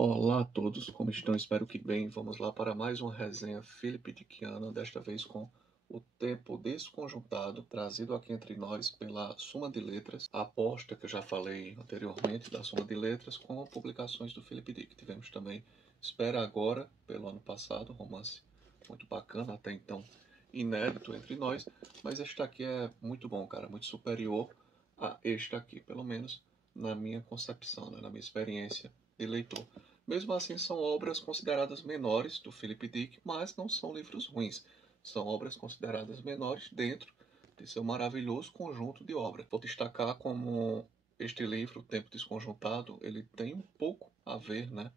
Olá a todos, como estão? Espero que bem. Vamos lá para mais uma resenha filipdiquiana, desta vez com o Tempo Desconjuntado, trazido aqui entre nós pela Suma de Letras, a aposta que eu já falei anteriormente da Suma de Letras com publicações do Philip Dick. Tivemos também Espera Agora, pelo ano passado, romance muito bacana, até então inédito entre nós, mas este aqui é muito bom, cara, muito superior a este aqui, pelo menos na minha concepção, né, na minha experiência de leitor. Mesmo assim, são obras consideradas menores do Philip Dick, mas não são livros ruins. São obras consideradas menores dentro de seu maravilhoso conjunto de obras. Vou destacar como este livro, O Tempo Desconjuntado, ele tem um pouco a ver, né,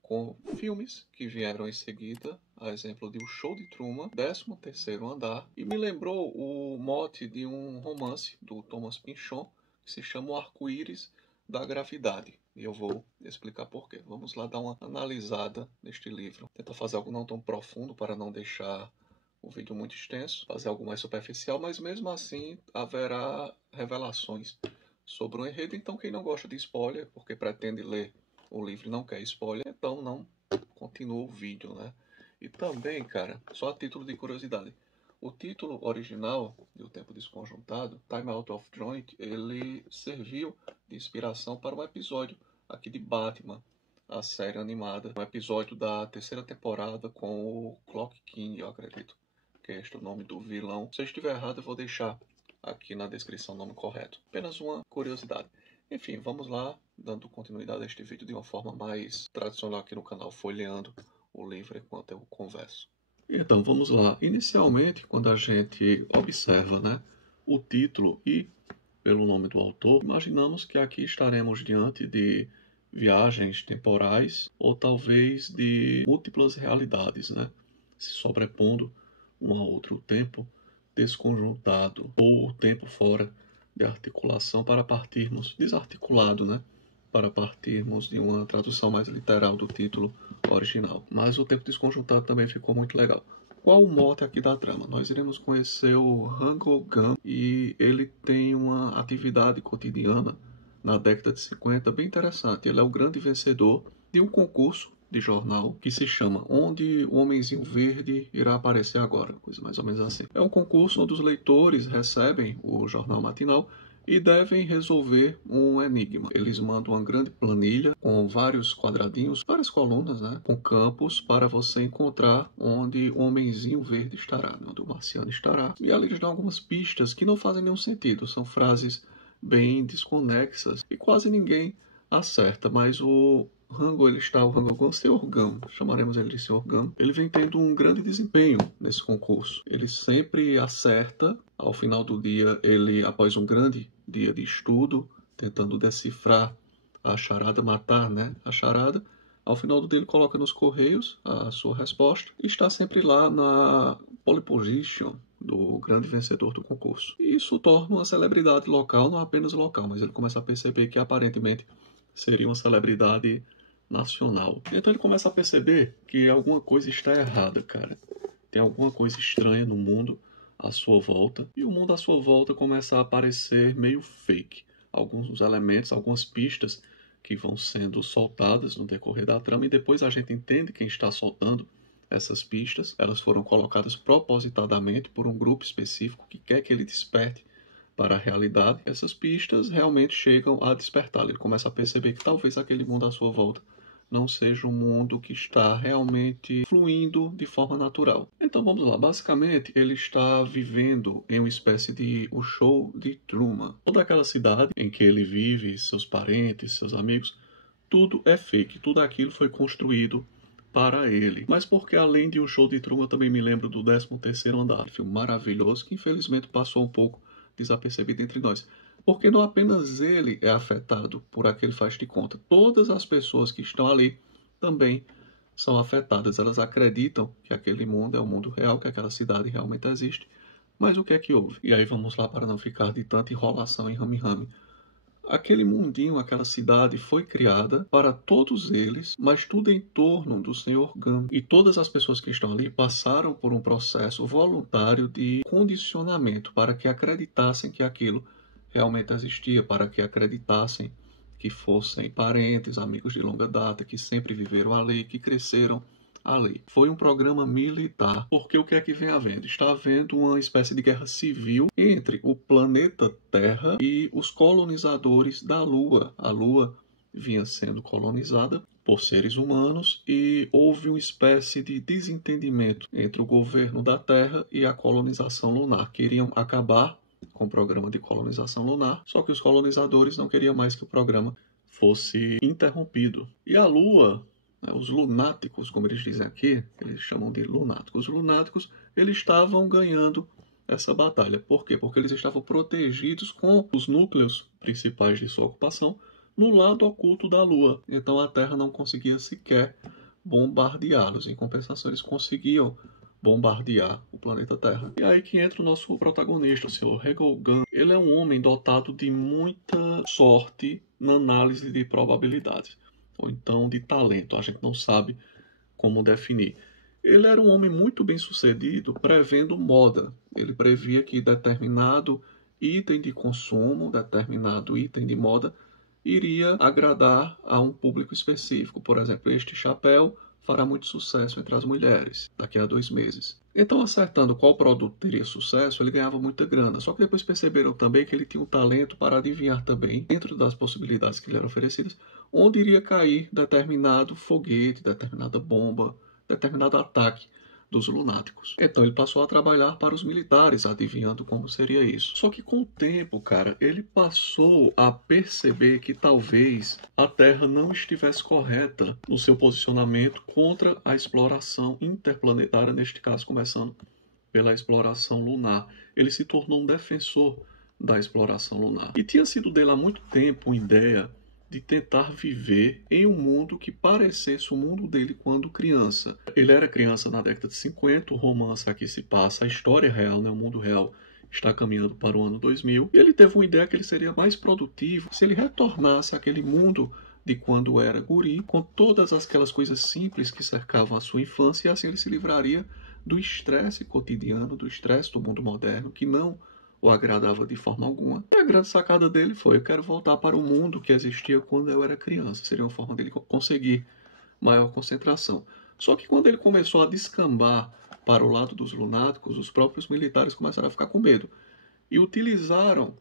com filmes que vieram em seguida, a exemplo de O Show de Truman, 13º Andar, e me lembrou o mote de um romance do Thomas Pynchon, que se chama O Arco-Íris da Gravidade. E eu vou explicar por quê. Vamos lá dar uma analisada neste livro. Tentar fazer algo não tão profundo para não deixar o vídeo muito extenso, fazer algo mais superficial, mas mesmo assim haverá revelações sobre o enredo. Então quem não gosta de spoiler, porque pretende ler o livro e não quer spoiler, então não continua o vídeo, né? E também, cara, só a título de curiosidade, o título original de O Tempo Desconjuntado, Time Out of Joint, ele serviu de inspiração para um episódio aqui de Batman, a série animada, um episódio da terceira temporada com o Clock King, eu acredito, que é este o nome do vilão. Se eu estiver errado, eu vou deixar aqui na descrição o nome correto. Apenas uma curiosidade. Enfim, vamos lá, dando continuidade a este vídeo de uma forma mais tradicional aqui no canal, folheando o livro enquanto eu converso. Então, vamos lá. Inicialmente, quando a gente observa, né, o título e pelo nome do autor, imaginamos que aqui estaremos diante de viagens temporais ou talvez de múltiplas realidades, né, se sobrepondo um ao outro, o tempo desconjuntado ou o tempo fora de articulação para partirmos, desarticulado, né, para partirmos de uma tradução mais literal do título original. Mas o tempo desconjuntado também ficou muito legal. Qual o mote aqui da trama? Nós iremos conhecer o Hango Gun e ele tem uma atividade cotidiana na década de 50 bem interessante. Ele é o grande vencedor de um concurso de jornal que se chama Onde o Homenzinho Verde Irá Aparecer Agora, coisa mais ou menos assim. É um concurso onde os leitores recebem o jornal matinal e devem resolver um enigma. Eles mandam uma grande planilha com vários quadradinhos, várias colunas, né, com campos para você encontrar onde o homenzinho verde estará, né, onde o marciano estará. E ali eles dão algumas pistas que não fazem nenhum sentido, são frases bem desconexas e quase ninguém acerta, mas o Hango, o Sr. Gum, chamaremos ele de Sr. Gum, ele vem tendo um grande desempenho nesse concurso. Ele sempre acerta, ao final do dia, ele, após um grande dia de estudo, tentando decifrar a charada, matar, né, a charada, ao final do dia ele coloca nos correios a sua resposta e está sempre lá na pole position do grande vencedor do concurso. E isso torna uma celebridade local, não apenas local, mas ele começa a perceber que aparentemente seria uma celebridade nacional. Então ele começa a perceber que alguma coisa está errada, cara. Tem alguma coisa estranha no mundo à sua volta. E o mundo à sua volta começa a aparecer meio fake. Alguns elementos, algumas pistas que vão sendo soltadas no decorrer da trama. E depois a gente entende quem está soltando essas pistas. Elas foram colocadas propositadamente por um grupo específico que quer que ele desperte para a realidade. Essas pistas realmente chegam a despertá-lo. Ele começa a perceber que talvez aquele mundo à sua volta não seja um mundo que está realmente fluindo de forma natural. Então vamos lá, basicamente ele está vivendo em uma espécie de o show de Truman. Toda aquela cidade em que ele vive, seus parentes, seus amigos, tudo é fake, tudo aquilo foi construído para ele. Mas porque além de o show de Truman, eu também me lembro do 13º Andar, um filme maravilhoso que infelizmente passou um pouco desapercebido entre nós. Porque não apenas ele é afetado por aquele faz de conta, todas as pessoas que estão ali também são afetadas. Elas acreditam que aquele mundo é o mundo real, que aquela cidade realmente existe. Mas o que é que houve? E aí vamos lá para não ficar de tanta enrolação em rame-rame. Aquele mundinho, aquela cidade foi criada para todos eles, mas tudo em torno do Sr. Gum. E todas as pessoas que estão ali passaram por um processo voluntário de condicionamento para que acreditassem que aquilo realmente existia, para que acreditassem que fossem parentes, amigos de longa data, que sempre viveram ali, que cresceram ali. Foi um programa militar, porque o que é que vem havendo? Está havendo uma espécie de guerra civil entre o planeta Terra e os colonizadores da Lua. A Lua vinha sendo colonizada por seres humanos e houve uma espécie de desentendimento entre o governo da Terra e a colonização lunar. Queriam acabar com o programa de colonização lunar, só que os colonizadores não queriam mais que o programa fosse interrompido. E a Lua, os lunáticos, como eles dizem aqui, eles chamam de lunáticos. Os lunáticos, eles estavam ganhando essa batalha. Por quê? Porque eles estavam protegidos com os núcleos principais de sua ocupação no lado oculto da Lua. Então a Terra não conseguia sequer bombardeá-los. Em compensação, eles conseguiam bombardear o planeta Terra. E aí que entra o nosso protagonista, o Sr. Regogan. Ele é um homem dotado de muita sorte na análise de probabilidades, ou então de talento, a gente não sabe como definir. Ele era um homem muito bem sucedido prevendo moda. Ele previa que determinado item de consumo, determinado item de moda, iria agradar a um público específico. Por exemplo, este chapéu fará muito sucesso entre as mulheres daqui a 2 meses. Então, acertando qual produto teria sucesso, ele ganhava muita grana. Só que depois perceberam também que ele tinha um talento para adivinhar também, dentro das possibilidades que lhe eram oferecidas, onde iria cair determinado foguete, determinada bomba, determinado ataque dos lunáticos. Então ele passou a trabalhar para os militares, adivinhando como seria isso. Só que com o tempo, cara, ele passou a perceber que talvez a Terra não estivesse correta no seu posicionamento contra a exploração interplanetária, neste caso começando pela exploração lunar. Ele se tornou um defensor da exploração lunar. E tinha sido dele há muito tempo uma ideia de tentar viver em um mundo que parecesse o mundo dele quando criança. Ele era criança na década de 50, o romance aqui se passa, a história real, né, o mundo real está caminhando para o ano 2000, e ele teve uma ideia que ele seria mais produtivo se ele retornasse àquele mundo de quando era guri, com todas aquelas coisas simples que cercavam a sua infância, e assim ele se livraria do estresse cotidiano, do estresse do mundo moderno, que não o agradava de forma alguma. E a grande sacada dele foi: eu quero voltar para o mundo que existia quando eu era criança. Seria uma forma dele conseguir maior concentração. Só que quando ele começou a descambar para o lado dos lunáticos, os próprios militares começaram a ficar com medo e utilizaram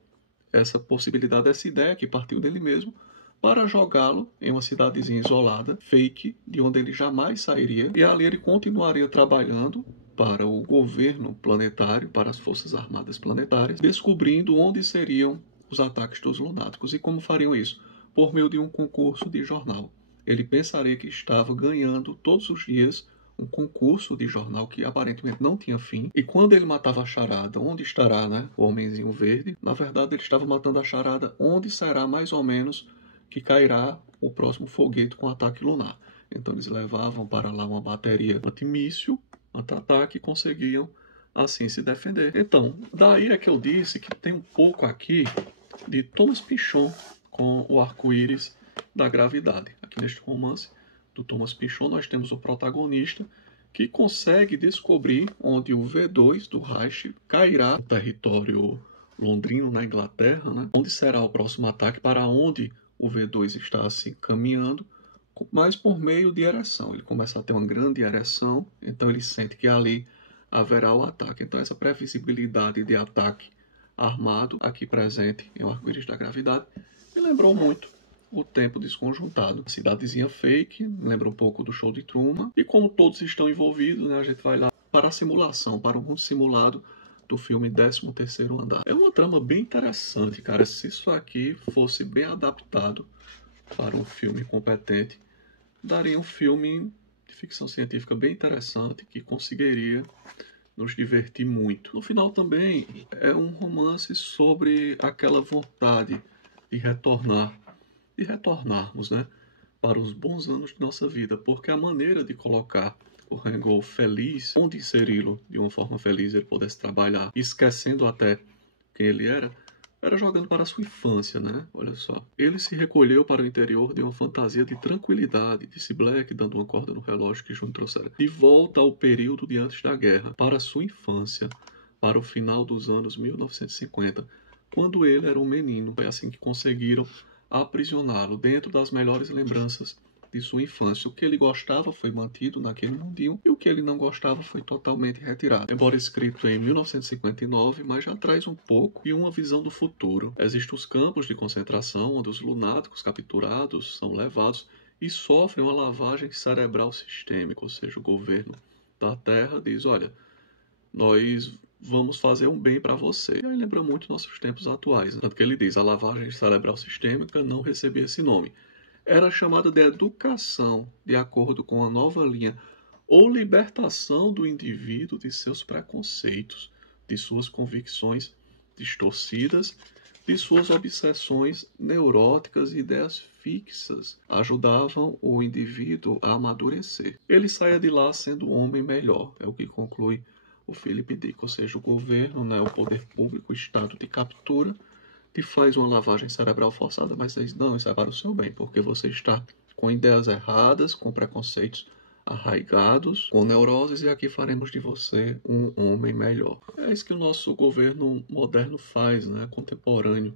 essa possibilidade, essa ideia que partiu dele mesmo, para jogá-lo em uma cidadezinha isolada, fake, de onde ele jamais sairia, e ali ele continuaria trabalhando para o governo planetário, para as Forças Armadas Planetárias, descobrindo onde seriam os ataques dos lunáticos. E como fariam isso? Por meio de um concurso de jornal. Ele pensaria que estava ganhando todos os dias um concurso de jornal que aparentemente não tinha fim. E quando ele matava a charada, onde estará, né, o homenzinho verde? Na verdade, ele estava matando a charada onde será mais ou menos que cairá o próximo foguete com ataque lunar. Então eles levavam para lá uma bateria antimíssil, anti-ataque, e conseguiam assim se defender. Então, daí é que eu disse que tem um pouco aqui de Thomas Pynchon com o arco-íris da gravidade. Aqui neste romance do Thomas Pynchon nós temos o protagonista que consegue descobrir onde o V2 do Reich cairá no território londrino, na Inglaterra, né? Onde será o próximo ataque, para onde o V2 está assim caminhando, mas por meio de ereção. Ele começa a ter uma grande ereção, então ele sente que ali haverá o ataque. Então essa previsibilidade de ataque armado, aqui presente em O Arco-Íris da Gravidade, me lembrou muito O Tempo Desconjuntado. Cidadezinha fake, lembra um pouco do Show de Truman. E como todos estão envolvidos, né, a gente vai lá para a simulação, para o mundo simulado do filme 13º Andar. É uma trama bem interessante, cara. Se isso aqui fosse bem adaptado para um filme competente, daria um filme de ficção científica bem interessante, que conseguiria nos divertir muito. No final também é um romance sobre aquela vontade de retornarmos, né, para os bons anos de nossa vida, porque a maneira de colocar o Hangul feliz, onde inseri-lo de uma forma feliz, ele pudesse trabalhar, esquecendo até quem ele era jogando para a sua infância, né? Olha só. Ele se recolheu para o interior de uma fantasia de tranquilidade, disse Black, dando uma corda no relógio que June trouxera. De volta ao período de antes da guerra, para a sua infância, para o final dos anos 1950, quando ele era um menino. Foi assim que conseguiram aprisioná-lo dentro das melhores lembranças de sua infância. O que ele gostava foi mantido naquele mundinho e o que ele não gostava foi totalmente retirado. Embora escrito em 1959, mas já traz um pouco de uma visão do futuro. Existem os campos de concentração onde os lunáticos capturados são levados e sofrem uma lavagem cerebral sistêmica, ou seja, o governo da Terra diz, olha, nós vamos fazer um bem para você. E aí lembra muito nossos tempos atuais. Tanto que ele diz, a lavagem cerebral sistêmica não recebia esse nome. Era chamada de educação, de acordo com a nova linha, ou libertação do indivíduo de seus preconceitos, de suas convicções distorcidas, de suas obsessões neuróticas e ideias fixas. Ajudavam o indivíduo a amadurecer. Ele saia de lá sendo um homem melhor, é o que conclui o Philip Dick, ou seja, o governo, o poder público, o estado de captura, te faz uma lavagem cerebral forçada, mas diz, não, isso é para o seu bem, porque você está com ideias erradas, com preconceitos arraigados, com neuroses, e aqui faremos de você um homem melhor. É isso que o nosso governo moderno faz, contemporâneo.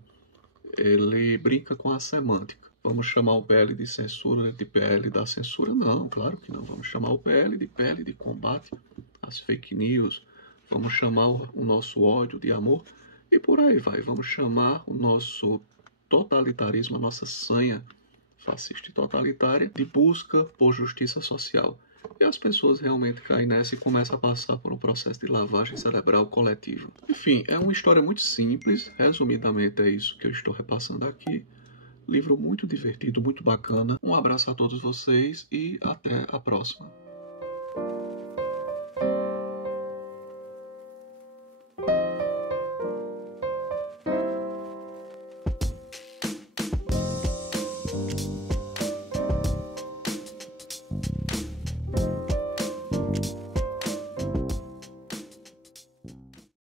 Ele brinca com a semântica. Vamos chamar o PL de censura de PL da censura? Não, claro que não. Vamos chamar o PL de combate às fake news. Vamos chamar o nosso ódio de amor. E por aí vai, vamos chamar o nosso totalitarismo, a nossa sanha fascista e totalitária, de busca por justiça social. E as pessoas realmente caem nessa e começam a passar por um processo de lavagem cerebral coletiva. Enfim, é uma história muito simples, resumidamente é isso que eu estou repassando aqui. Livro muito divertido, muito bacana. Um abraço a todos vocês e até a próxima.